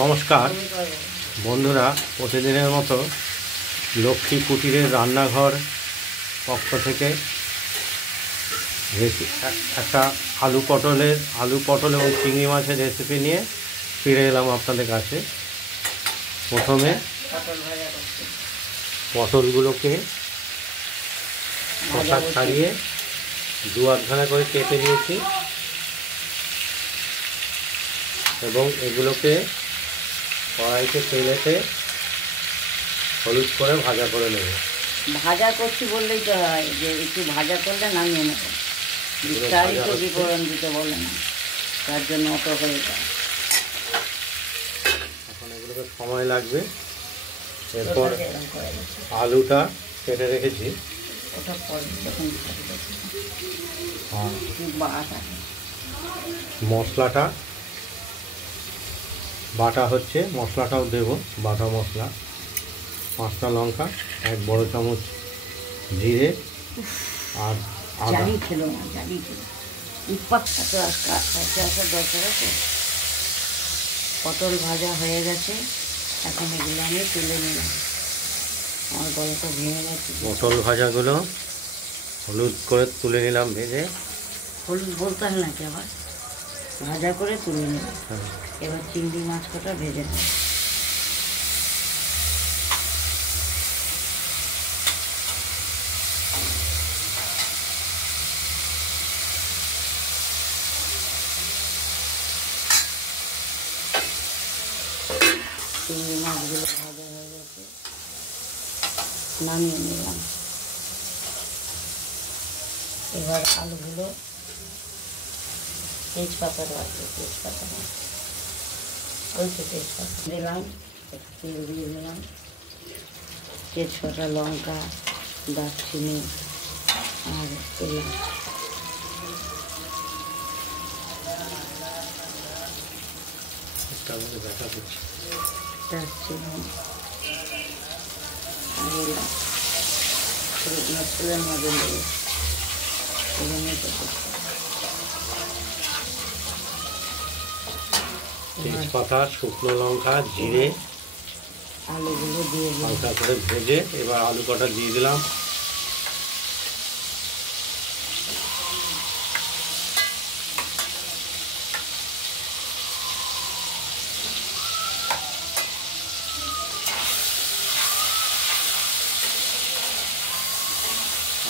নমস্কার বন্ধুরা, প্রতিদিনের মতো লক্ষ্মী কুটিরের রান্নাঘর পক্ষ থেকে একটা আলু পটল এবং চিংড়ি মাছের রেসিপি নিয়ে ফিরে এলাম আপনাদের কাছে। প্রথমে পটলগুলোকে খোসা ছাড়িয়ে দু আধখানা করে কেটে নিয়েছি এবং এগুলোকে কড়াইতে তেলেতে হলুদ করে ভাজা করে নেব। ভাজা করছি বললেই তো হয়, যে একটু ভাজা করলে নামিয়ে নেব, বিস্তারিত বিবরণ দিতে বলে না, তার জন্য অত হয়ে যায়। এখন এগুলোকে সময় লাগবে। এরপর আলুটা কেটে রেখেছি, ওটা পরে যখন মশলাটা বাটা হচ্ছে, মশলাটাও দেব। বাটা মশলা 5টা লঙ্কা, 1 বড় চামচ জিরে আর জালি ছিল না, জালি ছিল ইপাতটা তো আসার দরকার আছে। পটল ভাজা হয়ে গেছে, এখন এগুলো আমি তুলে নিলাম। আমার গলাটা ভেঙে গেছে। পটল ভাজাগুলো হলুদ করে তুলে নিলাম ভেজে। হলুদ বলতে হয় নাকি, আবার ভাজা করে তুলে নিলাম। এবার চিংড়ি মাছ কটা ভেজে নেব। চিংড়ি মাছগুলো ভাজা হয়ে গেছে, নামিয়ে নিলাম। এবার আলুগুলো তেজপাতা রাখবো, তেজপাতা অল্প তেজপাতা দিলাম, তেল দিয়ে দিলাম, তেজপাতা, লঙ্কা, দারচিনি আর এলাচ। দারচিনি আর এলাচ মশলার মধ্যে দেবো। তেজপাতা, শুকনো লঙ্কা, জিরে, আলুগুলো দিয়ে হালকা করে ভেজে এবার আলু কটা দিয়ে দিলাম।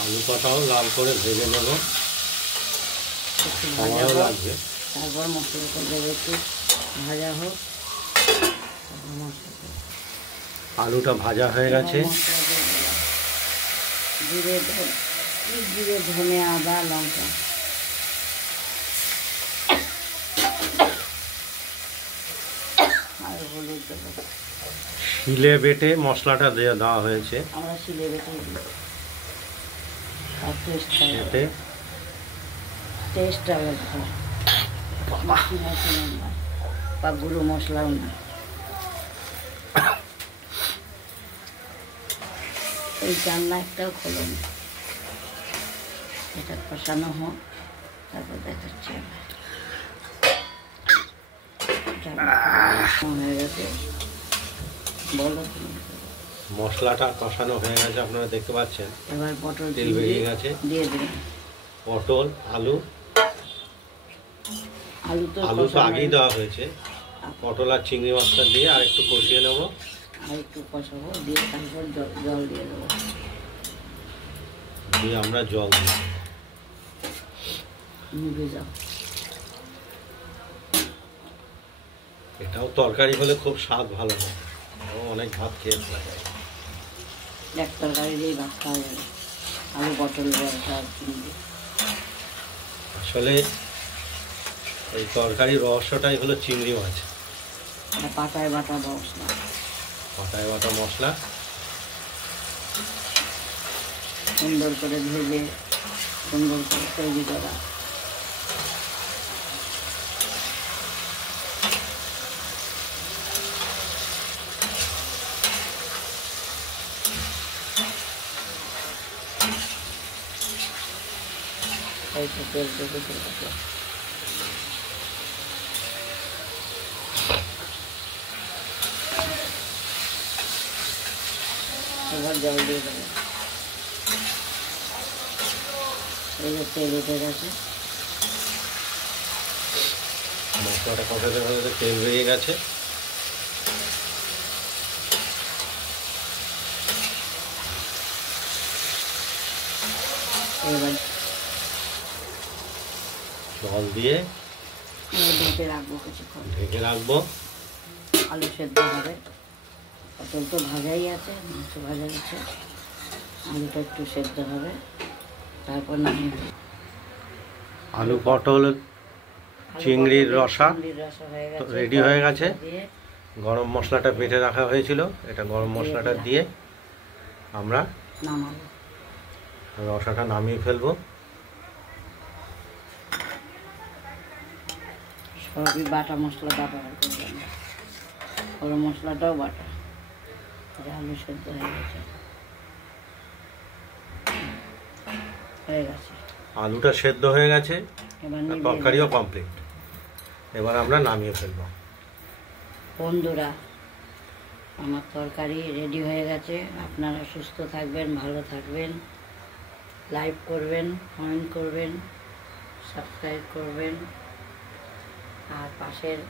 আলু কটাও লাল করে ভেজে নেব, সময়ও লাগবে। তারপর মশলাটা দেবো, একটু ভাজা হোক। আলুটা ভাজা হয়ে গেছে, জিরে, ধনে, আদা, লঙ্কা আর হলুদ দেবো। শিলে বেটে মশলাটা দেওয়া হয়েছে। আমরা শিলে বেটে দিই, আর টেস্ট আলাদা, বা গুঁড়ো মশলাও না। এই জানলা একটাও খোলো না, এটা কষানো হোক, তারপর দেখাচ্ছি। হয়ে গেছে, বলো। মশলাটা কষানো হয়ে গেছে, আপনারা দেখতে পাচ্ছেন। এবার পটল তেল বেরিয়ে গেছে, দিয়ে দিন। পটল আলু তো আগেই দেওয়া হয়েছে। পটল আর চিংড়ি মাছটা দিয়ে আর একটু কষিয়ে নেব, আর একটু কষাবো, দিয়ে তারপর জল দিয়ে দেবো। দিয়ে আমরা জল দিই। এটাও তরকারি হলে খুব স্বাদ ভালো হয়, অনেক ভাত খেয়ে যায়। এক তরকারি দিয়ে ভাত খাওয়া যাবে, আলু পটল চিংড়ি। আসলে এই তরকারির রহস্যটাই হলো চিংড়ি মাছ। পাতায় বাটা মশলা, পাতায় বাটা মশলা সুন্দর করে ভেজে সুন্দর করে তৈরি করা। এই তো তেল থেকে আবার জল দিয়ে দেবো। এই যে তেল উঠে গেছে, মশলাটা কষাতে কষাতে তেল বেরিয়ে গেছে। এবার জল দিয়ে ঢেকে রাখবো কিছুক্ষণ, ঢেকে রাখবো। আলু সেদ্ধ হবে। পটল তো ভাজাই আছে, মাছ ভাজা আছে, আলুটা একটু সেদ্ধ হবে, তারপর নামিয়ে দেবো। আলু পটল চিংড়ির রসা রেডি হয়ে গেছে। গরম মশলাটা বেটে রাখা হয়েছিল, এটা গরম মশলাটা দিয়ে আমরা নামাবো, রসাটা নামিয়ে ফেলবো। সবই বাটা মশলা ব্যবহার করবেন, গরম মশলাটাও বাটা। আলু সেদ্ধ হয়ে গেছে, আলুটা সেদ্ধ হয়ে গেছে, এবার তরকারিও কমপ্লিট। এবার আমরা নামিয়ে ফেলবো। বন্ধুরা, আমার তরকারি রেডি হয়ে গেছে। আপনারা সুস্থ থাকবেন, ভালো থাকবেন, লাইক করবেন, কমেন্ট করবেন, সাবস্ক্রাইব করবেন, আর পাশের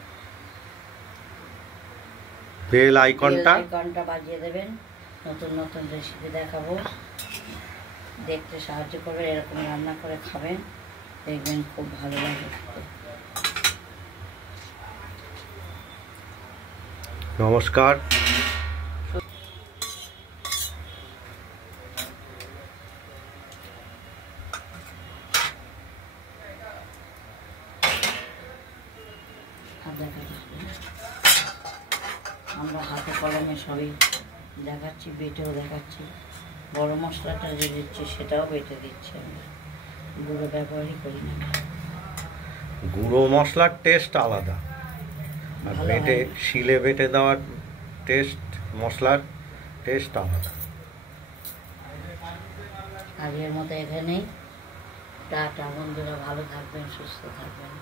বেল আইকনটা বাজিয়ে দেবেন। নতুন নতুন রেসিপি দেখাবো, দেখতে সাহায্য করবেন। এরকম রান্না করে খাবেন, দেখবেন খুব ভালো লাগে খেতে। নমস্কার। আমরা হাতে কলমে সবই দেখাচ্ছি, বেটেও দেখাচ্ছি। বড় মশলাটা যে দিচ্ছি সেটাও বেটে দিচ্ছি, আমরা গুঁড়ো ব্যবহারই করি না। গুঁড়ো মশলার টেস্ট আলাদা, আর বেটে শিলে বেটে দেওয়ার টেস্ট, মশলার টেস্ট আলাদা। আজকের মতো এখানেই টাটা বন্ধুরা, ভালো থাকবেন, সুস্থ থাকবেন।